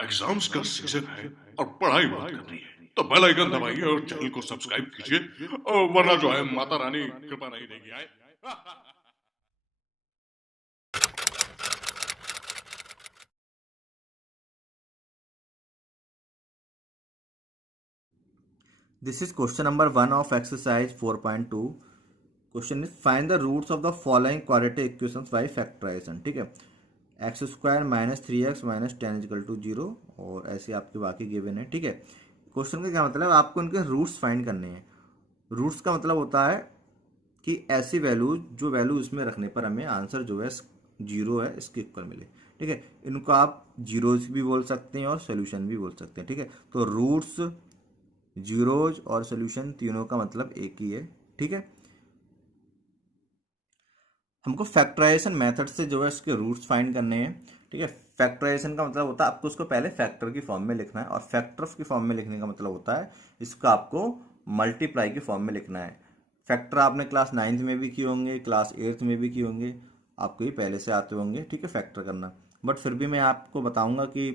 Exams का season है और पढ़ाई बहुत करनी है, तो बेल आइकन दबाइए और चैनल को सब्सक्राइब कीजिए, वरना जो है माता रानी कृपा नहीं देगी आए। This is question number 1 of exercise 4.2. Question is find the roots of the following quadratic equations by factorization. ठीक है, x square minus three x minus ten equal to zero और ऐसे आपके बाकी गिवन है। ठीक है, क्वेश्चन का क्या मतलब, आपको इनके रूट्स फाइंड करने हैं। रूट्स का मतलब होता है कि ऐसी वैल्यू जो वैल्यू इसमें रखने पर हमें आंसर जो है जीरो है इसके इक्वल मिले। ठीक है, इनको आप जीरोज भी बोल सकते हैं और सोल्यूशन भी बोल सकते हैं। ठीक है, तो रूट्स, जीरोज और सोल्यूशन तीनों का मतलब एक ही है। ठीक है, हमको फैक्टराइजेशन मेथड से जो है इसके रूट्स फाइंड करने हैं। ठीक है, फैक्टराइजेशन का मतलब होता है आपको उसको पहले फैक्टर की फॉर्म में लिखना है, और फैक्टर की फॉर्म में लिखने का मतलब होता है इसको आपको मल्टीप्लाई की फॉर्म में लिखना है। फैक्टर आपने क्लास 9th में भी किए होंगे, क्लास 8th में भी किए होंगे, आपको ये पहले से आते होंगे। ठीक है, फैक्टर करना, बट फिर भी मैं आपको बताऊंगा कि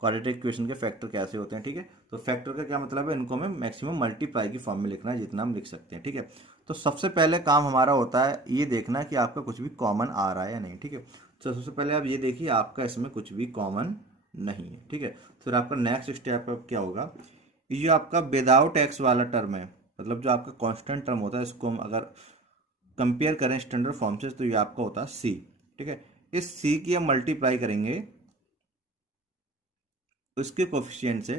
क्वाड्रेटिक इक्वेशन के फैक्टर कैसे होते हैं। ठीक है, तो फैक्टर का क्या मतलब है, इनको हमें मैक्सिमम मल्टीप्लाई की फॉर्म में लिखना है जितना हम लिख सकते हैं। ठीक है, तो सबसे पहले काम हमारा होता है ये देखना कि आपका कुछ भी कॉमन आ रहा है या नहीं। ठीक है, तो सबसे पहले आप ये देखिए आपका इसमें कुछ भी कॉमन नहीं है। ठीक है, फिर आपका नेक्स्ट स्टेप अब क्या होगा, ये जो आपका विदाउट एक्स वाला टर्म है, मतलब जो आपका कांस्टेंट टर्म होता है, इसको हम अगर कंपेयर करें स्टैंडर्ड फॉर्म से तो ये आपका होता है सी। ठीक है, इस सी की हम मल्टीप्लाई करेंगे उसके कोफिशिएंट से,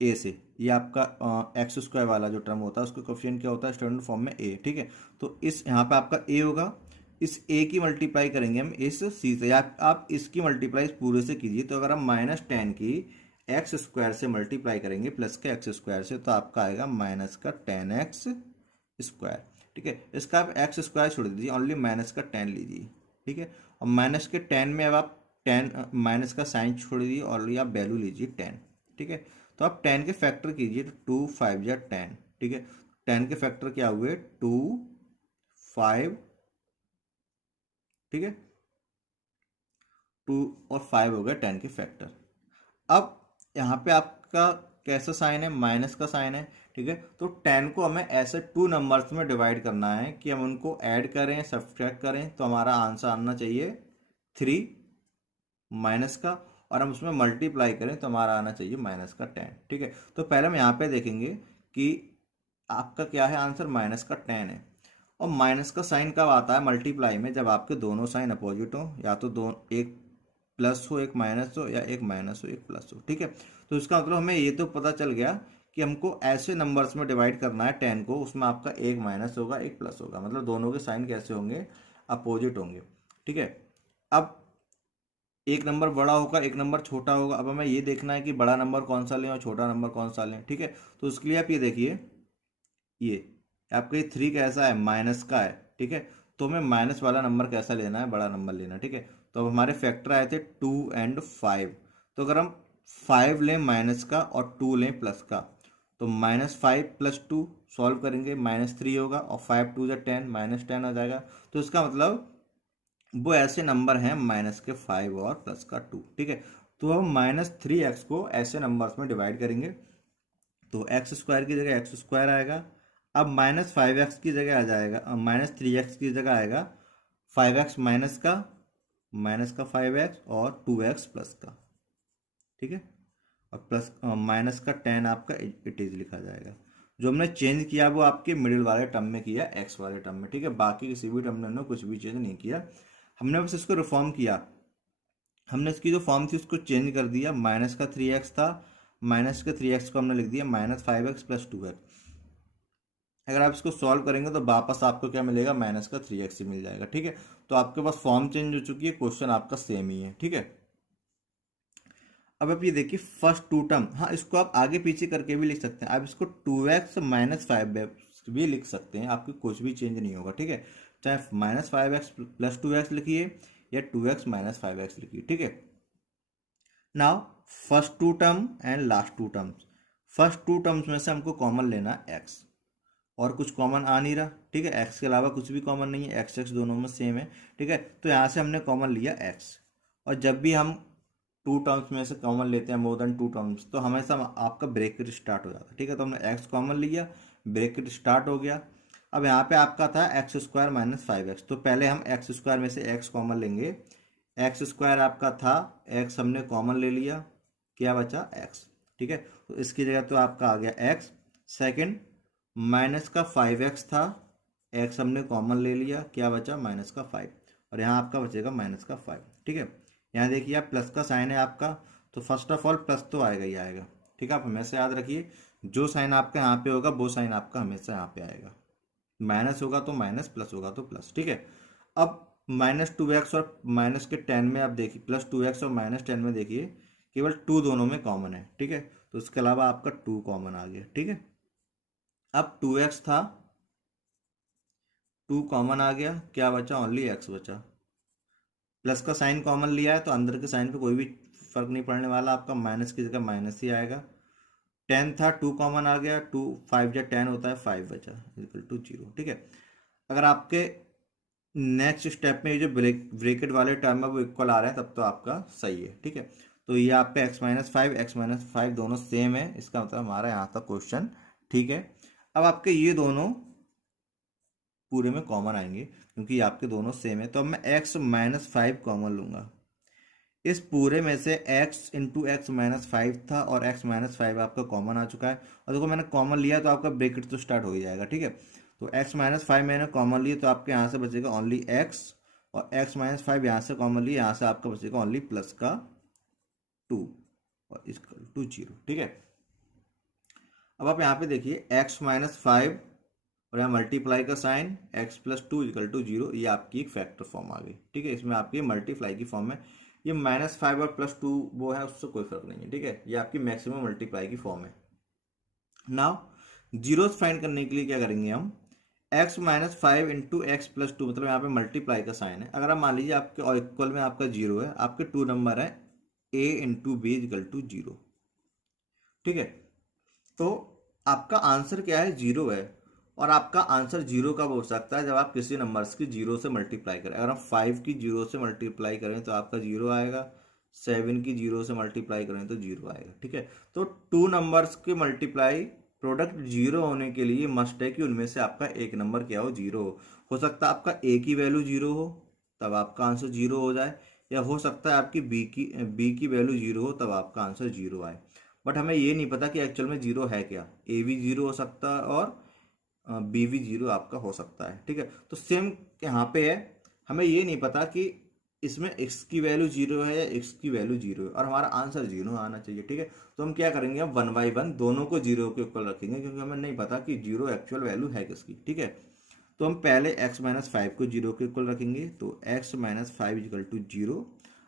ए से। ये आपका एक्स स्क्वायर वाला जो टर्म होता है उसका कोफिशिएंट क्या होता है स्टैंडर्ड फॉर्म में ए। ठीक है, तो इस यहाँ पे आपका ए होगा, इस ए की मल्टीप्लाई करेंगे हम इस सी से, या आप इसकी मल्टीप्लाई पूरे से कीजिए। तो अगर हम माइनस टेन की एक्स स्क्वायर से मल्टीप्लाई करेंगे प्लस के एक्स स्क्वायर से, तो आपका आएगा माइनस का टेन एक्स स्क्वायर। ठीक है, इसका आप एक्स स्क्वायर छोड़ दीजिए, ओनली माइनस का टेन लीजिए। ठीक है, और माइनस के टेन में अब आप टेन माइनस का साइन छोड़ दीजिए और आप वैल्यू लीजिए टेन। ठीक है, तो आप टेन के फैक्टर कीजिए, तो टू फाइव या टेन। ठीक है, टेन के फैक्टर क्या हुए, टू, फाइव। ठीक है, टू और फाइव हो गए टेन के फैक्टर। अब यहाँ पे आपका कैसा साइन है, माइनस का साइन है। ठीक है, तो टेन को हमें ऐसे टू नंबर्स में डिवाइड करना है कि हम उनको ऐड करें सब्ट्रैक्ट करें, तो हमारा आंसर आना चाहिए थ्री माइनस का, और हम उसमें मल्टीप्लाई करें तो हमारा आना चाहिए माइनस का टेन। ठीक है, तो पहले हम यहाँ पे देखेंगे कि आपका क्या है आंसर, माइनस का टेन है। और माइनस का साइन कब आता है मल्टीप्लाई में, जब आपके दोनों साइन अपोजिट हो, या तो दो एक प्लस हो एक माइनस हो, या एक माइनस हो एक प्लस हो। ठीक है, तो इसका मतलब हमें ये तो पता चल गया कि हमको ऐसे नंबर्स में डिवाइड करना है टेन को, उसमें आपका एक माइनस होगा एक प्लस होगा, मतलब दोनों के साइन कैसे होंगे, अपोजिट होंगे। ठीक है, अब एक नंबर बड़ा होगा एक नंबर छोटा होगा, अब हमें ये देखना है कि बड़ा नंबर कौन सा लें और छोटा नंबर कौन सा लें। ठीक है, तो उसके लिए आप ये देखिए, ये आपका ये थ्री कैसा है, माइनस का है। ठीक है, तो हमें माइनस वाला नंबर कैसा लेना है, बड़ा नंबर लेना है। ठीक है, तो अब हमारे फैक्टर आए थे टू एंड फाइव, तो अगर हम फाइव लें माइनस का और टू लें प्लस का, तो minus five plus two solve करेंगे माइनस थ्री होगा, और फाइव टू जो टेन माइनस टेन हो जाएगा। तो इसका मतलब वो ऐसे नंबर हैं माइनस के फाइव और प्लस का टू। ठीक है, तो हम माइनस थ्री एक्स को ऐसे नंबर्स में डिवाइड करेंगे, तो एक्स स्क्वायर की जगह एक्स स्क्वायर आएगा। अब माइनस फाइव एक्स की जगह आ जाएगा, माइनस थ्री एक्स की जगह आएगा फाइव एक्स माइनस का फाइव एक्स और टू एक्स प्लस का। ठीक है, और प्लस माइनस का टेन आपका इट इज लिखा जाएगा। जो हमने चेंज किया वो आपके मिडिल वाले टर्म में किया, एक्स वाले टर्म में। ठीक है, बाकी किसी भी टर्म में हमने कुछ भी चेंज नहीं किया, हमने बस इसको रिफॉर्म किया। हमने इसकी जो फॉर्म थी उसको चेंज कर दिया, माइनस का थ्री एक्स था, माइनस के थ्री एक्स को हमने लिख दिया minus five x plus two x. अगर आप इसको सॉल्व करेंगे तो वापस आपको क्या मिलेगा, माइनस का थ्री एक्स ही मिल जाएगा। ठीक है, तो आपके पास फॉर्म चेंज हो चुकी है, क्वेश्चन आपका सेम ही है। ठीक है, अब आप ये देखिए फर्स्ट टू टर्म, हाँ इसको आप आगे पीछे करके भी लिख सकते हैं, आप इसको two x minus five x भी लिख सकते हैं, आपकी कुछ भी चेंज नहीं होगा। ठीक है, चाहे minus five x plus two x लिखिए या two x minus five x लिखिए। ठीक है, now first two term and last two terms, first two terms में से हमको कॉमन लेना एक्स, और कुछ कॉमन आ नहीं रहा। ठीक है, एक्स के अलावा कुछ भी कॉमन नहीं है, एक्स एक्स दोनों में सेम है। ठीक है, तो यहाँ से हमने कॉमन लिया एक्स, और जब भी हम टू टर्म्स में से कॉमन लेते हैं, मोर देन टू टर्म्स, तो हमेशा आपका ब्रैकेट स्टार्ट हो जाता है। ठीक है, तो हमने एक्स कॉमन लिया, ब्रैकेट स्टार्ट हो गया। अब यहाँ पे आपका था एक्स स्क्वायर माइनस 5x, तो पहले हम एक्स स्क्वायर में से एक्स कॉमन लेंगे। एक्स स्क्वायर आपका था, एक्स हमने कॉमन ले लिया, क्या बचा एक्स। ठीक है, तो इसकी जगह तो आपका आ गया एक्स। सेकेंड, माइनस का 5x था, एक्स हमने कॉमन ले लिया, क्या बचा माइनस का 5, और यहाँ आपका बचेगा माइनस का 5। ठीक है, यहाँ देखिए आप प्लस का साइन है आपका, तो फर्स्ट ऑफ ऑल प्लस तो आएगा ही आएगा। ठीक है, आप हमेशा याद रखिए जो साइन आपका यहाँ पे होगा वो साइन आपका हमेशा यहाँ पे आएगा। माइनस होगा तो माइनस, प्लस होगा तो प्लस। ठीक है, अब -2x और माइनस के 10 में आप देखिए, +2x और -10 में देखिए केवल 2 दोनों में कॉमन है। ठीक है, तो इसके अलावा आपका 2 कॉमन आ गया। ठीक है, अब 2x था, 2 कॉमन आ गया, क्या बचा ओनली x बचा। प्लस का साइन कॉमन लिया है तो अंदर के साइन पे कोई भी फर्क नहीं पड़ने वाला, आपका माइनस की जगह माइनस ही आएगा। 10 था, 2 कॉमन आ गया, 2 5 या 10 होता है, 5 बचा इक्वल टू 0। ठीक है, अगर आपके नेक्स्ट स्टेप में ये जो ब्रैकेट वाले टर्म है वो इक्वल आ रहा है तब तो आपका सही है। ठीक है, तो ये आप पे x-5 दोनों सेम है, इसका मतलब हमारा यहाँ तक क्वेश्चन ठीक है। अब आपके ये दोनों पूरे में कॉमन आएंगे क्योंकि ये आपके दोनों सेम है, तो अब मैं x-5 कॉमन लूंगा। इस पूरे में से x इंटू x-5 था और x-5 आपका कॉमन आ चुका है, और देखो मैंने कॉमन लिया तो आपका ब्रैकेट तो स्टार्ट हो ही जाएगा। ठीक है, तो x-5 मैंने कॉमन लिया तो आपके यहाँ से बचेगा ओनली x, और x-5 यहाँ से कॉमन लिया, यहाँ से आपका बचेगा ओनली प्लस का 2 और इक्वल टू 0। ठीक है, अब आप यहाँ पे देखिए x-5 और यहाँ मल्टीप्लाई का साइन x+2 इक्वल टू 0, ये आपकी एक फैक्टर फॉर्म आ गई। ठीक है, इसमें आपकी मल्टीप्लाई की फॉर्म है, ये -5 और +2 वो है, उससे कोई फर्क नहीं है। ठीक है, ये आपकी मैक्सिमम मल्टीप्लाई की फॉर्म है। नाउ जीरोस फाइंड करने के लिए क्या करेंगे हम, x-5 इंटू x+2, मतलब यहाँ पे मल्टीप्लाई का साइन है। अगर आप मान लीजिए आपके और इक्वल में आपका 0 है, आपके 2 नंबर है a into B equal to 0। ठीक है, तो आपका आंसर क्या है, 0 है, और आपका आंसर 0 कब हो सकता है, जब आप किसी नंबर्स की 0 से मल्टीप्लाई करें। अगर हम 5 की 0 से मल्टीप्लाई करें तो आपका 0 आएगा, 7 की 0 से मल्टीप्लाई करें तो 0 आएगा। ठीक है, तो 2 नंबर्स के मल्टीप्लाई प्रोडक्ट 0 होने के लिए मस्ट है कि उनमें से आपका एक नंबर क्या हो, 0 हो सकता है आपका a की वैल्यू 0 हो तब आपका आंसर 0 हो जाए, या हो सकता है आपकी b की वैल्यू 0 हो तब आपका आंसर 0 आए। बट हमें ये नहीं पता कि एक्चुअल में 0 है क्या, a भी 0 हो सकता है और बी भी 0 आपका हो सकता है। ठीक है, तो सेम यहाँ पे है, हमें ये नहीं पता कि इसमें x की वैल्यू 0 है या x की वैल्यू 0 है, और हमारा आंसर 0 आना चाहिए। ठीक है, तो हम क्या करेंगे, हम 1 बाई 1 दोनों को 0 के इक्वल रखेंगे, क्योंकि हमें नहीं पता कि 0 एक्चुअल वैल्यू है किसकी। ठीक है, तो हम पहले x-5 को 0 के इक्वल रखेंगे, तो x-5 इक्वल टू 0।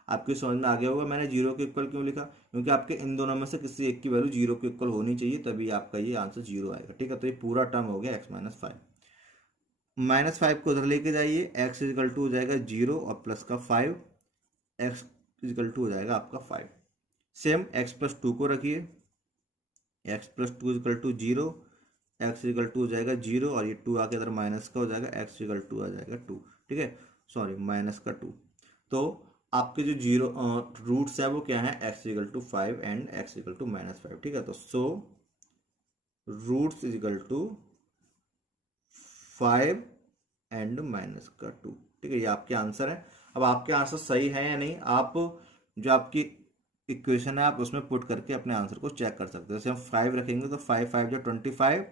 आपके समझ में आ गया होगा मैंने 0 के इक्वल क्यों लिखा, क्योंकि आपके इन दोनों में से किसी एक की वैल्यू 0 के इक्वल होनी चाहिए, तभी आपका ये आंसर 0 आएगा। ठीक है, तो ये पूरा टर्म हो गया x-5। -5 को उधर लेके जाइए, x इक्वल टू हो जाएगा 0 और प्लस का 5, x इक्वल टू हो जाएगा आपका 5। सेम x+2 को रखिए, x+2 equal to 0, x equal to हो जाएगा 0, और ये 2 आके इधर माइनस का हो जाएगा, x इक्वल टू आ जाएगा 2। ठीक है, सॉरी माइनस का 2। तो आपके जो 0 रूट्स है वो क्या है, x equal to 5 and x equal to -5। ठीक है, तो so roots is equal to 5 and minus का 2। ठीक है, ये आपके आंसर है। अब आपके आंसर सही है या नहीं, आप जो आपकी इक्वेशन है आप उसमें पुट करके अपने आंसर को चेक कर सकते हो। जैसे हम 5 रखेंगे तो 5 5 जो 25,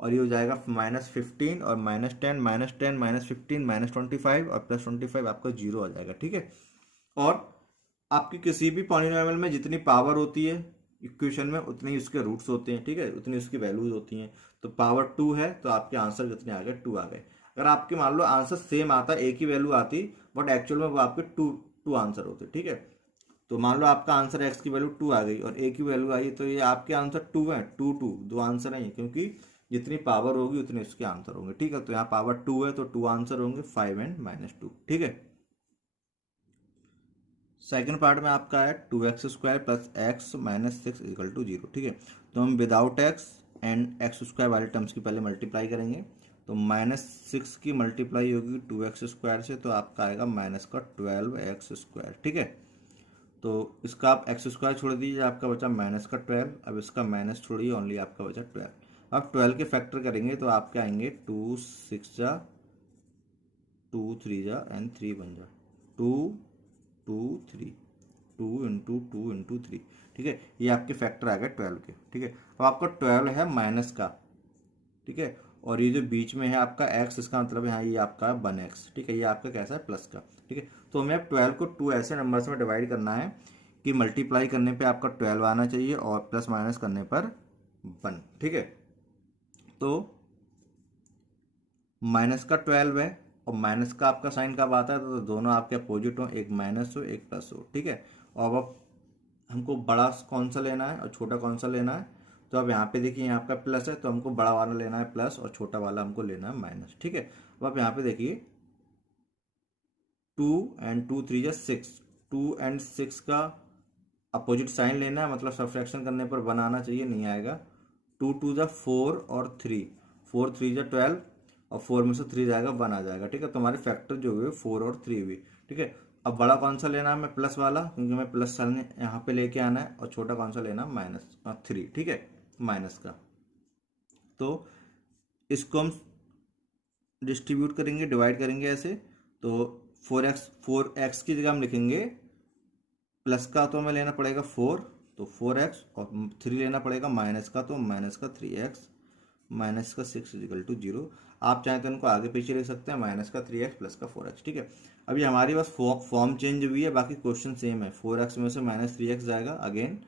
और ये हो जाएगा -15 और -10 -10 -15 -25 और +25 आपका 0 आ जाएगा। ठीक है, और आपकी किसी भी पॉलिनोमियल में जितनी पावर होती है इक्वेशन में उतने ही उसके रूट्स होते हैं। ठीक है, उतनी उसकी वैल्यूज होती हैं, तो पावर 2 है तो आपके आंसर कितने आ गए, 2 आ गए। अगर आपके मान लो आंसर सेम आता, एक ही वैल्यू आती, बट एक्चुअल में वो आपके टू आंसर होते। ठीक है, तो मान लो आपका आंसर x की वैल्यू 2 आ गई और a की वैल्यू आई, तो ये आपके आंसर 2 है, 2 2 दो आंसर हैं, क्योंकि जितनी पावर होगी उतने उसके आंसर होंगे। ठीक है, तो यहाँ पावर 2 है तो 2 आंसर होंगे, 5 एंड -2। ठीक है, सेकंड पार्ट में आपका है 2x² plus x -6 equal to 0। ठीक है, तो हम विदाउट x एंड x² वाले टर्म्स की पहले मल्टीप्लाई करेंगे, तो -6 की मल्टीप्लाई होगी 2x² से, तो आपका आएगा -12x²। ठीक है, तो इसका आप एक्स स्क्वायर छोड़ दीजिए, आपका बचा माइनस का 12। अब इसका माइनस छोड़िए, ओनली आपका बचा 12। अब 12 के फैक्टर करेंगे तो आपके आएंगे 2 6 जा 2 3 जा एंड 3 बन जा 2 2 3 2 × 2 × 3। ठीक है, ये आपके फैक्टर आ गए 12 के। ठीक है, अब आपका 12 है माइनस का। ठीक है, और ये जो बीच में है आपका x, इसका मतलब यहाँ ये आपका 1x। ठीक है, ये आपका कैसा है प्लस का। ठीक है, तो हमें अब 12 को 2 ऐसे नंबर्स में डिवाइड करना है कि मल्टीप्लाई करने पे आपका 12 आना चाहिए और प्लस माइनस करने पर 1। ठीक है, तो माइनस का 12 है और माइनस का आपका साइन कब आता है, तो दोनों आपके अपोजिट हो, एक माइनस हो एक प्लस हो। ठीक है, और अब हमको बड़ा कौन सा लेना है और छोटा कौन सा लेना है, तो अब यहाँ पे देखिए यहाँ आपका प्लस है तो हमको बड़ा वाला लेना है प्लस और छोटा वाला हमको लेना है माइनस। ठीक है, अब आप यहाँ पे देखिए 2 एंड 2 3 जा 6, 2 एंड 6 का अपोजिट साइन लेना है, मतलब सब्ट्रैक्शन करने पर 1 आना चाहिए, नहीं आएगा। 2 2 जा 4 और 3, 4 3 जा 12 और 4 में से 3 जाएगा 1 आ जाएगा। ठीक है, तो हमारे फैक्टर जो हुए 4 और 3 हुई। ठीक है, अब बड़ा कौन सा लेना है हमें, प्लस वाला, क्योंकि हमें प्लस साइन यहाँ पे लेके आना है, और छोटा कौन सा लेना है, माइनस 3। ठीक है, माइनस का। तो इसको हम डिस्ट्रीब्यूट करेंगे, डिवाइड करेंगे ऐसे। तो 4x की जगह हम लिखेंगे प्लस का, तो हमें लेना पड़ेगा 4, तो 4x, और 3 लेना पड़ेगा माइनस का, तो माइनस का 3x माइनस का 6 इजिकल टू 0। आप चाहें तो इनको आगे पीछे लिख सकते हैं, माइनस का 3x प्लस का 4x। ठीक है, अभी हमारी बस फॉर्म चेंज हुई है, बाकी क्वेश्चन सेम है। 4x में से माइनस 3x जाएगा, अगेन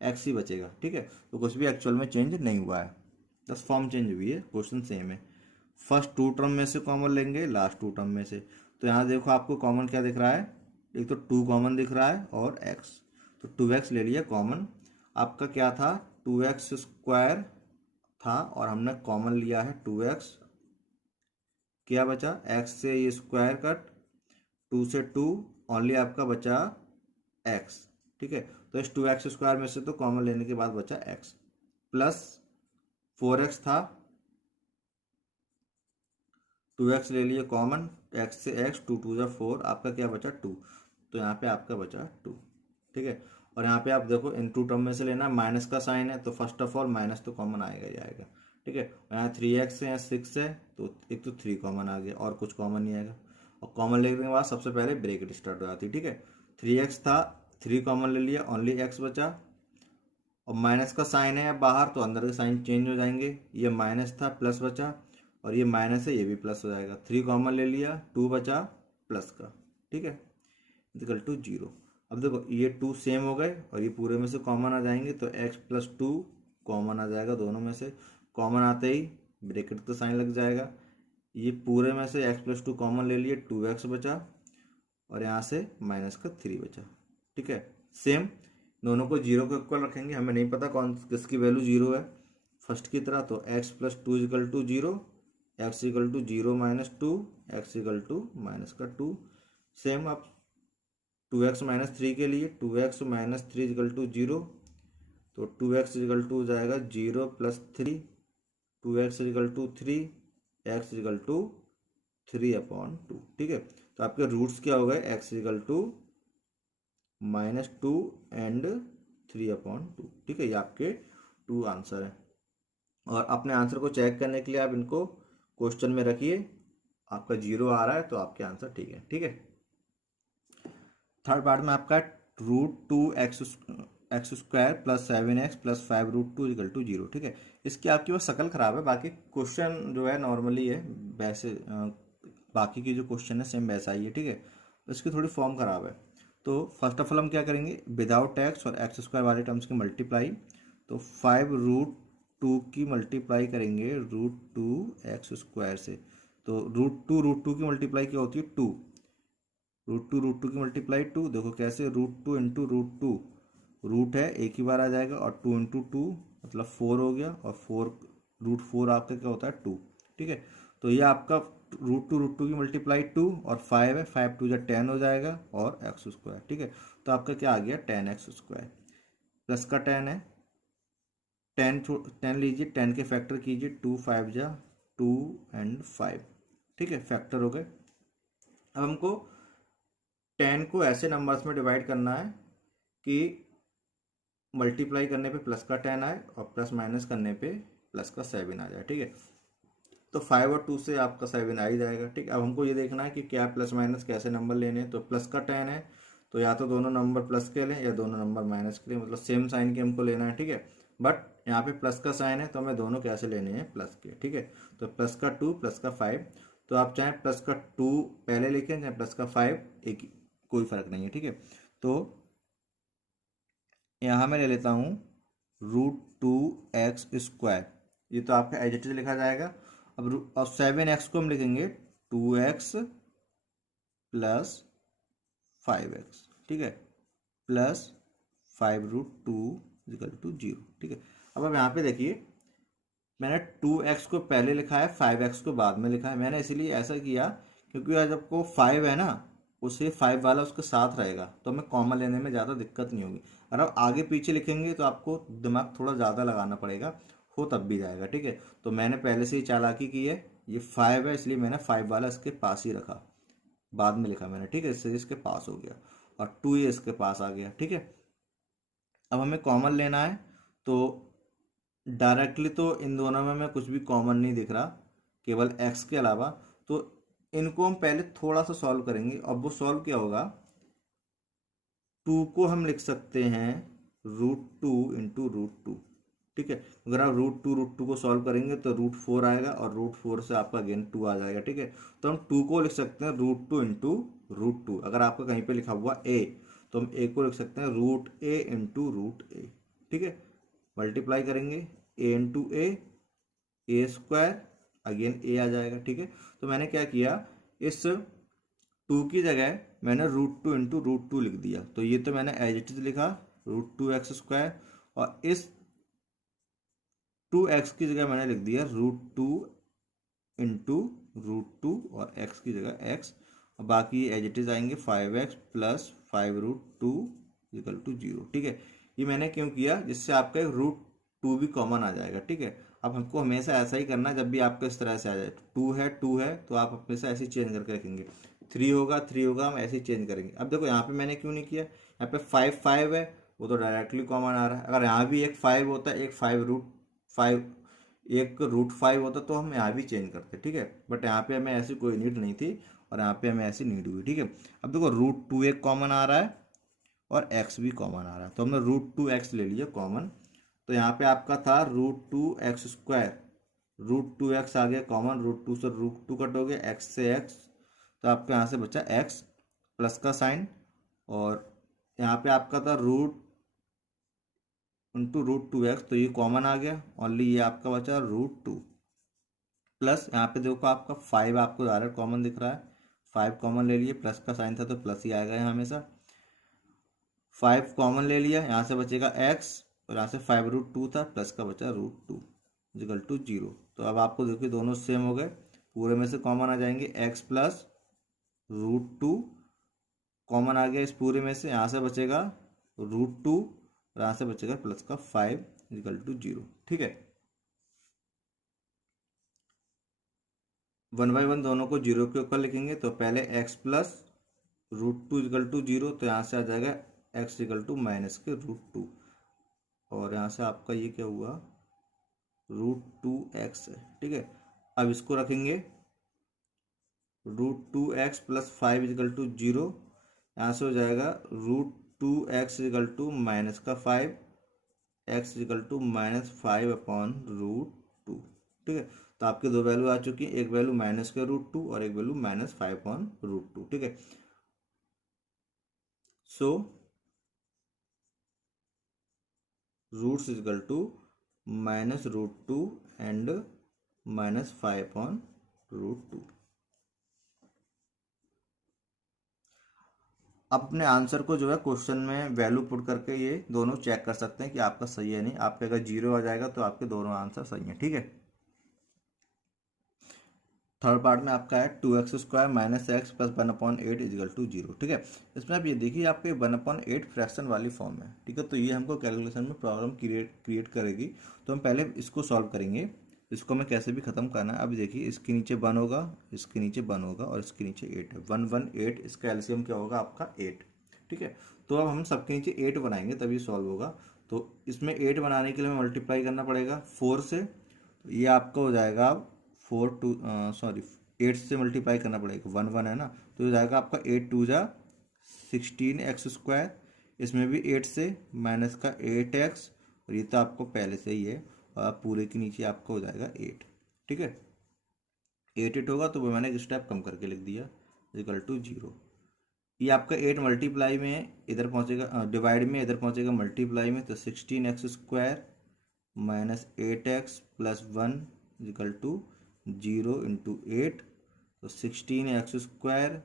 x ही बचेगा। ठीक है, तो कुछ भी एक्चुअल में चेंज नहीं हुआ है, बस फॉर्म चेंज हुई है, क्वेश्चन सेम है। फर्स्ट 2 टर्म में से कॉमन लेंगे, लास्ट 2 टर्म में से। तो यहाँ देखो आपको कॉमन क्या दिख रहा है, एक तो 2 कॉमन दिख रहा है और x, तो 2x ले लिया कॉमन। आपका क्या था, 2x स्क्वायर था और हमने कॉमन लिया है 2x। क्या बचा, x से ये स्क्वायर कट, 2 से 2, ओनली आपका बचा x। ठीक है, तो इस 2x स्क्वायर में से तो कॉमन लेने के बाद बचा x, प्लस 4x था, 2x ले लिए कॉमन, x से x, 2 2 जा 4, आपका क्या बचा 2, तो यहाँ पे आपका बचा 2। ठीक है, और यहाँ पे आप देखो इन 2 टर्म में से लेना, माइनस का साइन है तो फर्स्ट ऑफ ऑल माइनस तो कॉमन आएगा ही आएगा। ठीक है, यहाँ 3x है, यहाँ 6 है, तो एक तो 3 कॉमन आ गया और कुछ कॉमन नहीं आएगा। और कॉमन लेने के बाद सबसे पहले ब्रैकेट स्टार्ट हो जाती है। ठीक है, 3x था, 3 कॉमन ले लिया, ओनली x बचा, और माइनस का साइन है बाहर तो अंदर के साइन चेंज हो जाएंगे। ये माइनस था, प्लस बचा, और ये माइनस है, ये भी प्लस हो जाएगा। 3 कॉमन ले लिया, 2 बचा प्लस का। ठीक है, इक्वल टू 0। अब देखो ये 2 सेम हो गए और ये पूरे में से कॉमन आ जाएंगे, तो x प्लस 2 कॉमन आ जाएगा दोनों में से। कॉमन आते ही ब्रैकेट का साइन लग जाएगा। ये पूरे में से x प्लस 2 कॉमन ले लिए, 2x बचा, और यहाँ से माइनस का 3 बचा। ठीक है, सेम दोनों को 0 के इक्वल रखेंगे, हमें नहीं पता कौन किसकी वैल्यू 0 है फर्स्ट की तरह, तो x plus 2 equal to 0, x equal to 0 minus 2, x equal to minus का 2। सेम आप 2x माइनस 3 के लिए, 2x माइनस 3 इक्वल टू 0, तो 2x इक्वल टू हो जाएगा 0 plus 3, 2x equal to 3, x equal to 3/2। ठीक है, तो आपके रूट्स क्या हो गए, x इक्वल टू -2 एंड 3/2। ठीक है, ये आपके 2 आंसर है। और अपने आंसर को चेक करने के लिए आप इनको क्वेश्चन में रखिए, आपका 0 आ रहा है तो आपके आंसर ठीक है। ठीक है, थर्ड पार्ट में आपका √2x square plus 7x plus 5√2 equal to 0। ठीक है, इसकी आपकी बस शक्ल खराब है, बाकी क्वेश्चन जो है नॉर्मली है वैसे, बाकी की जो क्वेश्चन है सेम वैसा ही है। ठीक है, इसकी थोड़ी फॉर्म खराब है। तो फर्स्ट ऑफ ऑल हम क्या करेंगे, विदाउट x और x स्क्वायर वाले टर्म्स की मल्टीप्लाई, तो 5√2 की मल्टीप्लाई करेंगे √2x स्क्वायर से, तो √2 की मल्टीप्लाई क्या होती है 2, √2 की मल्टीप्लाई 2, देखो कैसे, √2 इंटू √2, रूट है एक ही बार आ जाएगा, और 2 इंटू 2 मतलब 4 हो गया, और 4 आपका क्या होता है 2। ठीक है, तो ये आपका √2 की मल्टीप्लाई 2 और 5 है, 5 2 10 हो जाएगा, और x स्क्वायर। ठीक है, तो आपका क्या आ गया 10x स्क्वायर, प्लस का 10 है, 10 लीजिए, 10 के फैक्टर कीजिए, 2 5 जा 2 एंड 5। ठीक है, फैक्टर हो गए। अब हमको 10 को ऐसे नंबर्स में डिवाइड करना है कि मल्टीप्लाई करने पे प्लस का 10 आए और प्लस माइनस करने पे प्लस का 7 आ जाए, ठीक है। तो 5 और 2 से आपका 7 आ ही जाएगा, ठीक है। अब हमको ये देखना है कि क्या प्लस माइनस कैसे नंबर लेने हैं। तो प्लस का 10 है तो या तो दोनों नंबर प्लस के लें या दोनों नंबर माइनस के लें, मतलब सेम साइन के हमको लेना है, ठीक है। बट यहाँ पे प्लस का साइन है तो हमें दोनों कैसे लेने हैं, प्लस के, ठीक है। तो प्लस का 2 प्लस का 5, तो आप चाहे प्लस का 2 पहले लिखें चाहे प्लस का 5, एक ही, कोई फर्क नहीं है, ठीक है। तो यहाँ मैं ले लेता हूँ √2x², ये तो आपका एज इट इज लिखा जाएगा। अब 7x को हम लिखेंगे 2x प्लस 5x, ठीक है, प्लस 5√2 = 0, ठीक है। अब यहाँ पे देखिए मैंने 2x को पहले लिखा है, 5x को बाद में लिखा है। मैंने इसीलिए ऐसा किया क्योंकि आज आपको 5 है ना, उससे 5 वाला उसके साथ रहेगा तो हमें कॉमन लेने में ज़्यादा दिक्कत नहीं होगी। और अब आगे पीछे लिखेंगे तो आपको दिमाग थोड़ा ज़्यादा लगाना पड़ेगा, हो तब भी जाएगा, ठीक है। तो मैंने पहले से ही चालाकी की है, ये 5 है इसलिए मैंने 5 वाला इसके पास ही रखा, बाद में लिखा मैंने, ठीक है। इससे इसके पास हो गया और 2 ये इसके पास आ गया, ठीक है। अब हमें कॉमन लेना है तो डायरेक्टली तो इन दोनों में कुछ भी कॉमन नहीं दिख रहा केवल x के अलावा, तो इनको हम पहले थोड़ा सा सॉल्व करेंगे। अब वो सॉल्व क्या होगा, 2 को हम लिख सकते हैं √2 इंटू √2, ठीक है। अगर आप √2 को सॉल्व करेंगे तो √4 आएगा और √4 से आपका अगेन 2 आ जाएगा, ठीक है। तो हम 2 को लिख सकते हैं √2 इंटू √2। अगर आपका कहीं पे लिखा हुआ a तो हम a को लिख सकते हैं √a इंटू √a, ठीक है। मल्टीप्लाई करेंगे a into a² again a आ जाएगा, ठीक है। तो मैंने क्या किया, इस 2 की जगह मैंने √2 इंटू √2 लिख दिया। तो ये तो मैंने एज इट इज लिखा √2x², और इस 2x की जगह मैंने लिख दिया √2 इंटू √2 और x की जगह x, और बाकी एज इट इज आएंगे 5x प्लस 5√2 = 0, ठीक है। ये मैंने क्यों किया, जिससे आपका एक √2 भी कॉमन आ जाएगा, ठीक है। अब हमको हमेशा ऐसा ही करना है, जब भी आपको इस तरह से आ जाए 2 है तो आप हमेशा ऐसे चेंज करके रखेंगे। 3 होगा हम ऐसे ही चेंज करेंगे। अब देखो यहाँ पे मैंने क्यों नहीं किया, यहाँ पे 5 है वो तो डायरेक्टली कॉमन आ रहा है। अगर यहाँ भी एक 5 होता है, एक 5 एक √5 होता तो हम यहाँ भी चेंज करते, ठीक है। बट यहाँ पे हमें ऐसी कोई नीड नहीं थी और यहाँ पे हमें ऐसी नीड हुई, ठीक है। अब देखो √2 एक कॉमन आ रहा है और x भी कॉमन आ रहा है, तो हमने √2x ले लिया कॉमन। तो यहाँ पे आपका था √2x², √2x आ गया कॉमन, √2 से √2 कटोगे, x से x, तो आपका यहाँ से बचा x प्लस का साइन, और यहाँ पे आपका था √2 इंटू √2x, तो ये कॉमन आ गया, ओनली ये आपका बचा √2 प्लस यहाँ पे देखो आपका 5 आपको डायरेक्ट कॉमन दिख रहा है, 5 कॉमन ले लिए, प्लस का साइन था तो प्लस ही आएगा यहाँ हमेशा। 5 कॉमन ले लिया, यहाँ से बचेगा x, और यहाँ से 5√2 था, प्लस का बचा √2 = 0। तो अब आपको देखिए दोनों सेम हो गए, पूरे में से कॉमन आ जाएंगे, x प्लस √2 कॉमन आ गया इस पूरे में से, यहाँ से बचेगा √2 और यहाँ से बचेगा प्लस का 5 = 0, ठीक है। 1 बाई 1 दोनों को 0 के ऊपर लिखेंगे, तो पहले x प्लस √2 = 0, तो यहाँ से आ जाएगा x = -√2, और यहाँ से आपका ये क्या हुआ, √2x है, ठीक है। अब इसको रखेंगे √2x प्लस 5 = 0, यहाँ से हो जाएगा √2x = -5, x = -5/√2, ठीक है। तो आपकी दो वैल्यू आ चुकी है, एक वैल्यू -√2 और एक वैल्यू -5/√2, ठीक है। So roots = -√2 and -5/√2। आप अपने आंसर को जो है क्वेश्चन में वैल्यू पुट करके ये दोनों चेक कर सकते हैं कि आपका सही है नहीं। आपका अगर 0 आ जाएगा तो आपके दोनों आंसर सही हैं, ठीक है। थर्ड पार्ट में आपका है 2x² - x प्लस 1/8 = 0, ठीक है। इसमें आप ये देखिए आपके 1/8 फ्रैक्शन वाली फॉर्म है, ठीक है। तो ये हमको कैलकुलेशन में प्रॉब्लम क्रिएट करेगी, तो हम पहले इसको सॉल्व करेंगे। इसको हमें कैसे भी ख़त्म करना है। अब देखिए इसके नीचे 1 होगा, इसके नीचे 1 होगा और इसके नीचे 8 है, 1 1 8, इसका एलसीएम क्या होगा आपका 8, ठीक है। तो अब हम सबके नीचे 8 बनाएंगे तभी सॉल्व होगा। तो इसमें 8 बनाने के लिए हमें मल्टीप्लाई करना पड़ेगा 4 से, तो ये आपका हो जाएगा 8 से मल्टीप्लाई करना पड़ेगा, 1 1 है ना, तो हो जाएगा आपका 8 2 जा 16x²। इसमें भी 8 से माइनस का 8x, और ये तो आपको पहले से ही है, और आप पूरे के नीचे आपका हो जाएगा 8। ठीक है, 8 8 होगा तो वो मैंने एक स्टेप कम करके लिख दिया इक्वल टू 0। ये आपका 8 मल्टीप्लाई में इधर पहुंचेगा, डिवाइड में इधर पहुंचेगा मल्टीप्लाई में, तो 16x² minus 8x plus 1 equal to 0 into 8, तो 16x²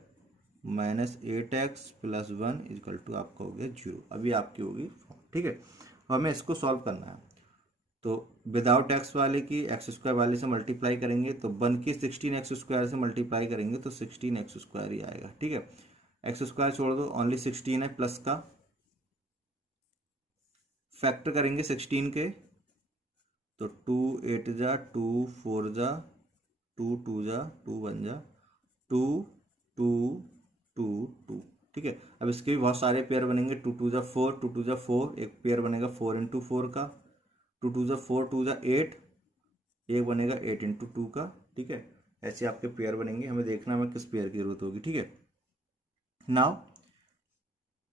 minus 8x plus 1 equal to आपका हो गया 0। अभी आपकी होगी फॉर्म। ठीक है, तो हमें इसको सॉल्व करना है। तो विदाउट एक्स वाले की x² वाले से मल्टीप्लाई करेंगे, तो 1 की 16x² से मल्टीप्लाई करेंगे तो 16x² ही आएगा। ठीक है, x² छोड़ दो, ओनली 16 है, प्लस का फैक्टर करेंगे 16 के, तो 2 8 जा 2 4 जा 2 2 जा 2 1 जा 2 2 2 2। ठीक है, अब इसके भी बहुत सारे पेयर बनेंगे, 2 2 जा 4 2 2 जा 4, एक पेयर बनेगा 4 इंटू 4 का, 2 2 जा 4 2 जा 8, एक बनेगा 8 इंटू 2 का। ठीक है, ऐसे आपके पेयर बनेंगे, हमें देखना है हमें किस पेयर की जरूरत होगी। ठीक है, नाउ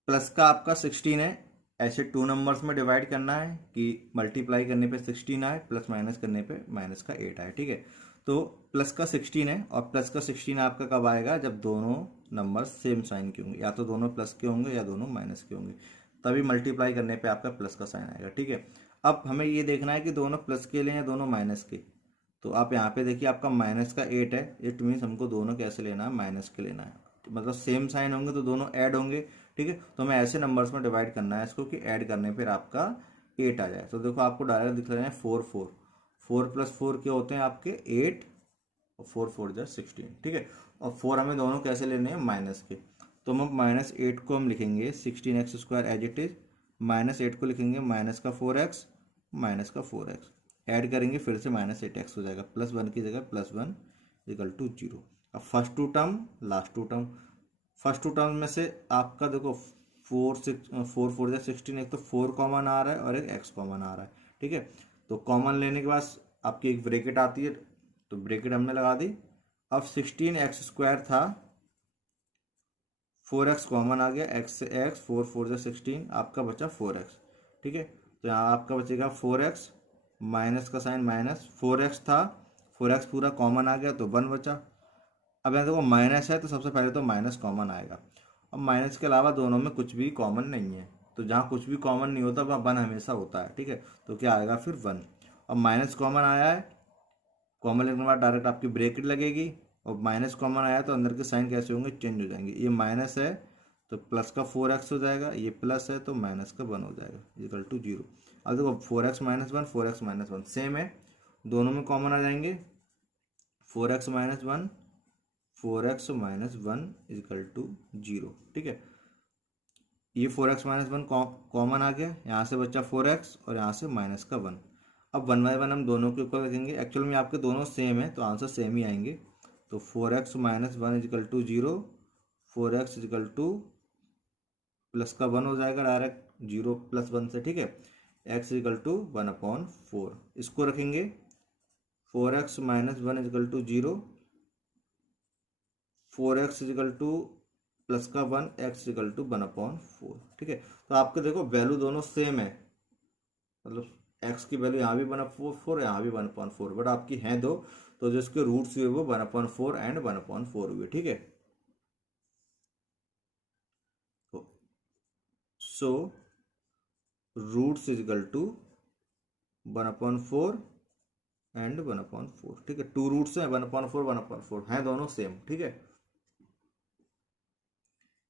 प्लस का आपका 16 है, ऐसे 2 नंबर्स में डिवाइड करना है कि मल्टीप्लाई करने पे 16 आए, प्लस माइनस करने पे माइनस का 8 आए। ठीक है, तो प्लस का 16 है, और प्लस का 16 आपका कब आएगा, जब दोनों नंबर सेम साइन के होंगे, या तो दोनों प्लस के होंगे या दोनों माइनस के होंगे, तभी मल्टीप्लाई करने पे आपका प्लस का साइन आएगा। ठीक है, अब हमें ये देखना है कि दोनों प्लस के लें या दोनों माइनस के। तो आप यहाँ पे देखिए आपका माइनस का 8 है, इट मीन्स हमको दोनों कैसे लेना है, माइनस के लेना है, मतलब सेम साइन होंगे तो दोनों ऐड होंगे। ठीक है, तो हमें ऐसे नंबर्स में डिवाइड करना है इसको कि ऐड करने पर आपका 8 आ जाए। तो देखो आपको डायरेक्ट दिख रहे हैं 4 4, 4 प्लस 4 क्या होते हैं आपके 8, और 4 4 जा 16। ठीक है, और 4 हमें दोनों कैसे लेने हैं, माइनस के। तो हम -8 को हम लिखेंगे 16x² एज इट इज, -8 को लिखेंगे माइनस का 4x माइनस का 4x, ऐड करेंगे फिर से -8x हो जाएगा, प्लस 1 की जगह प्लस 1 इक्वल टू 0। अब first two term last two term, first two term में से आपका देखो 4 4 जा 16, एक तो 4 कॉमन आ रहा है और एक x कॉमन आ रहा है। ठीक है, तो कॉमन लेने के बाद आपकी एक ब्रेकेट आती है, तो ब्रेकेट हमने लगा दी। अब 16x² था, 4x कॉमन आ गया, x से x, 4 4 जा 16, आपका बचा 4x। ठीक है, तो यहाँ आपका बचेगा 4x, माइनस का साइन माइनस, 4x था, 4x पूरा कॉमन आ गया तो 1 बचा। अब यहाँ देखो माइनस है तो सबसे पहले तो माइनस कॉमन आएगा, अब माइनस के अलावा दोनों में कुछ भी कॉमन नहीं है, तो जहाँ कुछ भी कॉमन नहीं होता वहाँ 1 हमेशा होता है। ठीक है, तो क्या आएगा फिर 1। अब माइनस कॉमन आया है, कॉमन लेने के बाद डायरेक्ट आपकी ब्रेकेट लगेगी, और माइनस कॉमन आया तो अंदर के साइन कैसे होंगे, चेंज हो जाएंगे। ये माइनस है तो प्लस का 4x हो जाएगा, ये प्लस है तो माइनस का 1 हो जाएगा इक्वल टू 0। अब देखो 4x minus 1 4x minus 1 same है, दोनों में कॉमन आ जाएंगे, 4x minus 1 4x minus 1 equal to 0। ठीक है, ये 4x माइनस 1 कॉमन आ गया, यहाँ से बचा 4x और यहाँ से माइनस का 1। अब 1 बाई 1 हम दोनों के ऊपर रखेंगे, एक्चुअल में आपके दोनों सेम है तो आंसर सेम ही आएंगे। तो 4x minus 1 equal to 0, 4x equal to plus का 1 हो जाएगा डायरेक्ट 0 प्लस 1 से। ठीक है, x इक्वल टू 1/4, इसको रखेंगे 4x minus 1 equal to 0, 4x equal to plus का 1, x इक्वल टू 1/4। ठीक है, तो आपके देखो वैल्यू दोनों सेम है, मतलब x की वैल्यू यहाँ भी 1/4 यहाँ भी 1/4, बट आपकी हैं दो, तो जो इसके रूट्स हुए वो 1/4 एंड 1/4 हुए। ठीक है, so roots equal to 1/4 and 1/4। ठीक है, 2 रूट्स हैं 1/4 1/4 हैं दोनों सेम। ठीक है,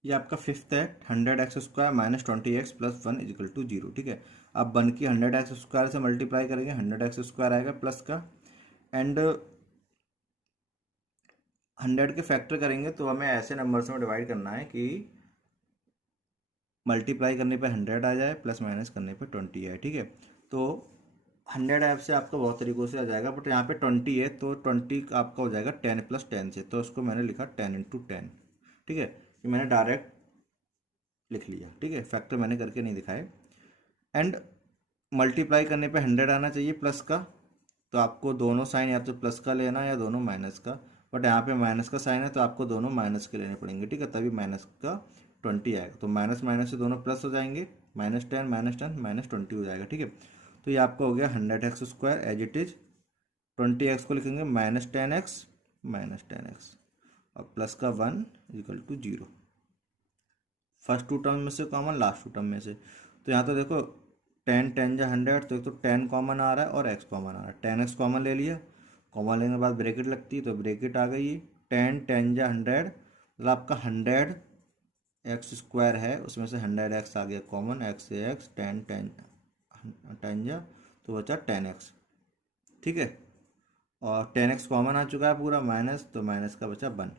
ये आपका फिफ्थ है 100x² minus 20x plus 1 equal to 0। ठीक है, अब 1 की 100x² से मल्टीप्लाई करेंगे, 100x² आएगा प्लस का, एंड 100 के फैक्टर करेंगे तो हमें ऐसे नंबर्स में डिवाइड करना है कि मल्टीप्लाई करने पे 100 आ जाए, प्लस माइनस करने पे 20 आए। ठीक है, तो 100 ऐप से आपका बहुत तरीक़ों से आ जाएगा, बट यहाँ पे 20 है तो 20 आपका हो जाएगा 10 + 10 से, तो उसको मैंने लिखा 10 × 10। ठीक है, कि मैंने डायरेक्ट लिख लिया, ठीक है। फैक्टर मैंने करके नहीं दिखाए। एंड मल्टीप्लाई करने पे 100 आना चाहिए प्लस का, तो आपको दोनों साइन या तो प्लस का लेना या दोनों माइनस का, बट यहाँ पे माइनस का साइन है तो आपको दोनों माइनस के लेने पड़ेंगे, ठीक है, तभी माइनस का 20 आएगा। तो माइनस माइनस से दोनों प्लस हो जाएंगे, -10 -10 -20 हो जाएगा, ठीक है। तो ये आपका हो गया 100x² as it is, 20x को लिखेंगे -10x और प्लस का 1 = 0। फर्स्ट टू टर्म में से कॉमन, लास्ट टू टर्म में से। तो यहाँ तो देखो 10 10 जा 100, तो एक तो 10 कॉमन आ रहा है और x कॉमन आ रहा है। 10x कॉमन ले लिया, कॉमन लेने के बाद ब्रैकेट लगती है तो ब्रैकेट आ गई। 10 10 जा 100, मतलब आपका 100x² है, उसमें से 100x आ गया कॉमन, x से x, 10 10 10 जा तो बचा 10x, ठीक है। और 10x कॉमन आ चुका है पूरा, माइनस, तो माइनस का बचा 1।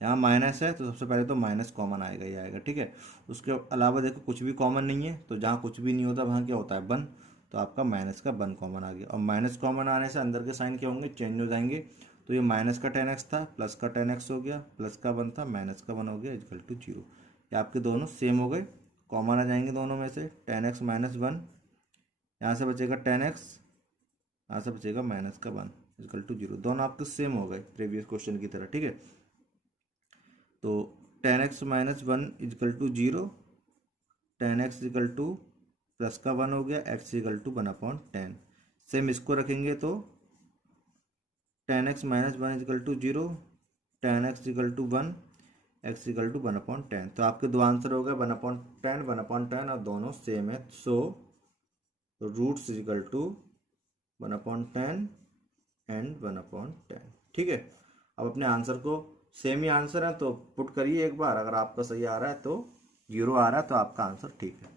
यहाँ माइनस है तो सबसे पहले तो माइनस कॉमन आएगा ही आएगा, ठीक है। उसके अलावा देखो कुछ भी कॉमन नहीं है, तो जहाँ कुछ भी नहीं होता वहाँ क्या होता है 1, तो आपका माइनस का 1 कॉमन आ गया। और माइनस कॉमन आने से अंदर के साइन क्या होंगे, चेंज हो जाएंगे। तो ये माइनस का 10x था, प्लस का 10x हो गया, प्लस का 1 था, माइनस का 1 हो गया, = 0। ये आपके दोनों सेम हो गए, कॉमन आ जाएंगे दोनों में से। 10x - 1, यहाँ से बचेगा 10x, यहाँ से बचेगा माइनस का 1 = 0। दोनों आपके सेम हो गए प्रीवियस क्वेश्चन की तरह, ठीक है। तो 10x - 1 = 0, 10x = प्लस का 1 हो गया, x = 1/10। सेम इसको रखेंगे तो 10x - 1 = 0, 10x = 1, x = 1/10। तो आपके दो आंसर हो गए 1/10 1/10, और दोनों सेम है। सो रूट्स = 1/10 एंड 1/10, ठीक है। अब अपने आंसर को, सेम ही आंसर है तो पुट करिए एक बार, अगर आपका सही आ रहा है तो 0 आ रहा है तो आपका आंसर ठीक है।